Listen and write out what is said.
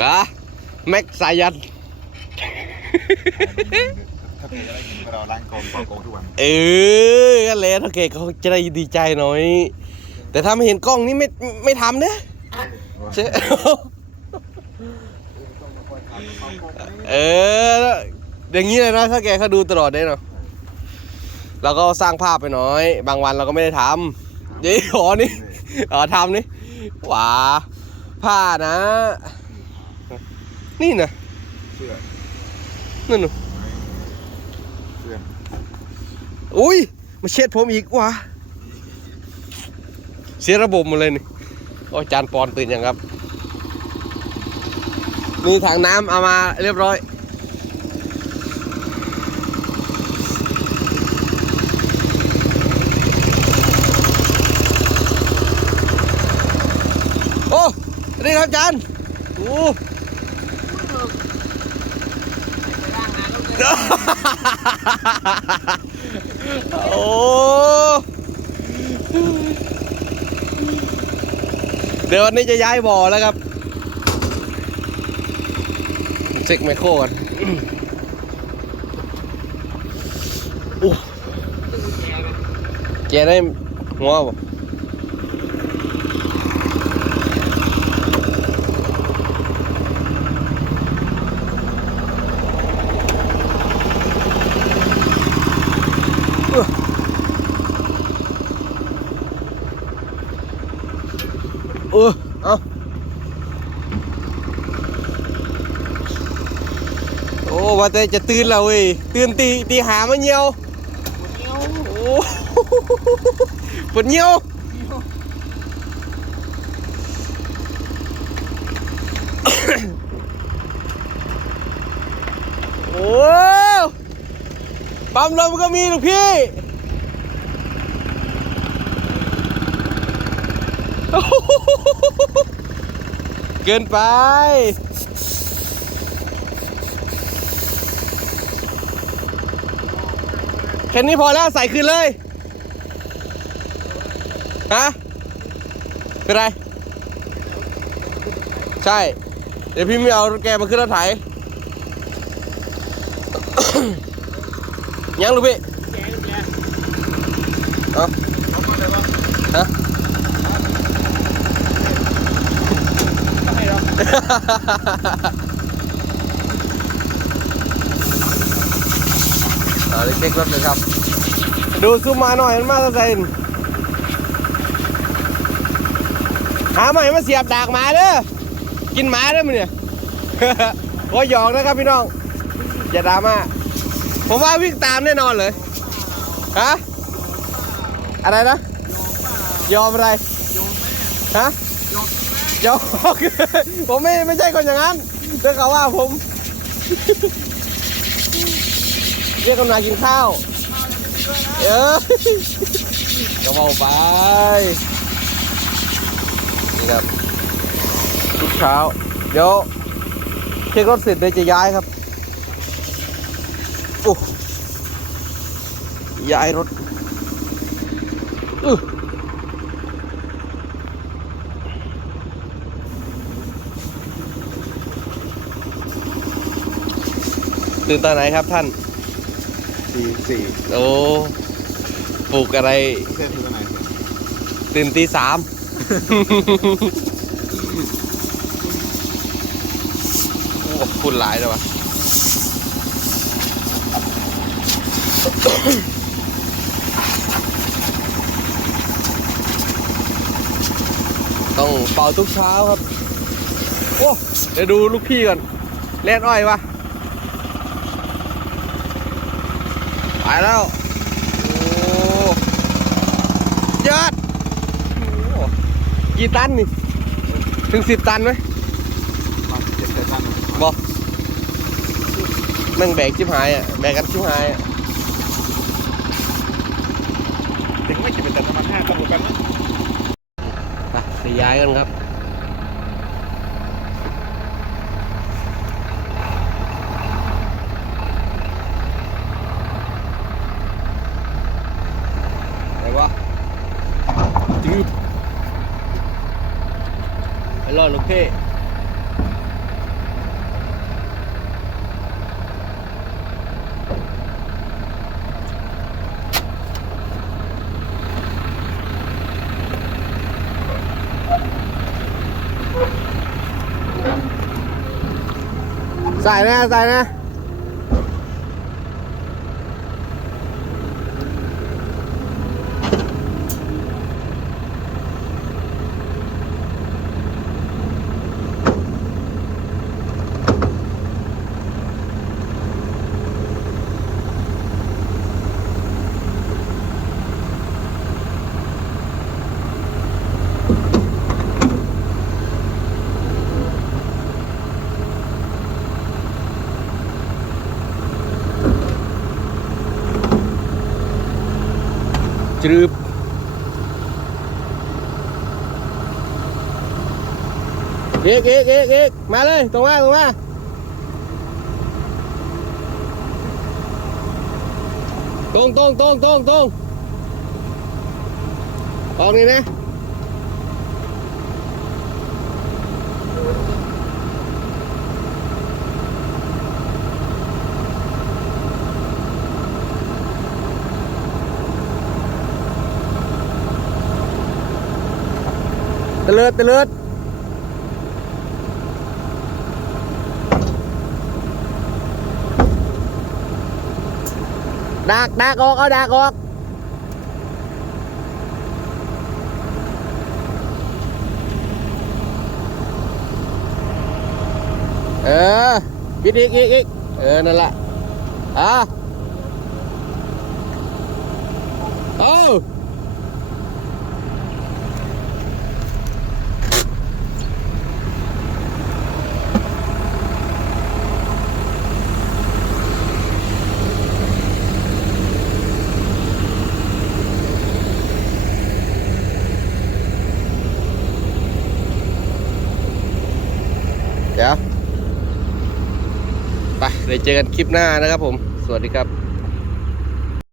นะแม็กสายัน ถ้าเกิดอะไรกินเราล้างกองกองกองทุกวันเออกันแหละถ้าเกดเขาจะได้ดีใจหน่อย แต่ถ้าไม่เห็นกล้องนี่ไม่ไม่ทำเนะใช่เออ อย่างนี้เลยนะถ้าแกเขาดูตลอดได้เนาะเราก็สร้างภาพไปหน่อย บางวันเราก็ไม่ได้ทำยี่หอนี่อ๋อทำนี่หวาผ้านะ นี่นะเสื้อนั่นน่ะเสื้ออุ้ยมาเช็ดผมอีกว่ะเสียระบบหมดเลยนี่โอ้ยจานปอนตื่นยังครับ มีถังน้ำเอามาเรียบร้อย โอ้นี่ครับจานโอ้ โอ้เดี๋ยววันนี้จะย้ายบ่อแล้วครับเช็คไมโครก่อนอู้แกได้หัวบ่ เออเอาโอ้ว่าแต่จะตื่นแล้ ปั๊มลมก็มีลูกพี่ เกินไป แค่นี้พอแล้วใส่คืนเลย ฮะ เป็นไร ใช่ เดี๋ยวพี่ไม่เอาแกมาขึ้นรถไถ ยังลูกพี่เอาฮะเอาเล็กๆรถเลยครับ ดูซูมมาหน่อยมันมาตะเซนหาใหม่มาเสียบดากหมาเด้อกินหมาเด้อมันเนี่ยโอ้ยหยอกนะครับพี่น้อง อย่าดราม่า ผมว่าวิ่งตามแน่นอนเลย ฮะ อะไรนะ ยอมอะไร ฮะ ยอมผมไม่ไม่ใช่คนอย่างนั้นเรื่องเขาว่าผม เรียกกำลังกินข้าว เออก็เมาไป นี่ครับทุกเช้า เดี๋ยวเช็ครถเสร็จเดี๋ยวจะย้ายครับ โอ้ย้ายรถอื้อตื่นตอนไหนครับท่านสี่สี่โอ้ปลูกอะไร เสื้อที่ตัวไหนตื่นตีสาม โอ้คุณหลายเลยวะ ต้องเป่าทุกเช้าครับ โอ้เดี๋ยวดูลูกพี่ก่อนเล่นอ้อยวะไปแล้ว โอ้ยอดโอ้กี่ตันนี่ ถึงสิบตันไหมมาเจ็ดเจ็ดตันบอกแม่งแบกชิบหายอะ แบกกันชิบหายอะ ถึงไม่กี่เป็นแต่ประมาณห้าตันกันนะไปไปย้ายกันครับไหนวะจืบไปรอดลูกเพ่ ใส่นะใส่นะ จืบเอกเอกเอกเอกมาเลยตรงมาตรงมาตรงตรงตรงตรงตรงออกนี่นะ ตะเลิดตะเลิดดักดักออกเอาดักออกเอออีกอีกอีกอีกเออ นั่นแหละอะเอา เดี๋ยวไปเดี๋ยวเจอกันคลิปหน้านะครับผม สวัสดีครับ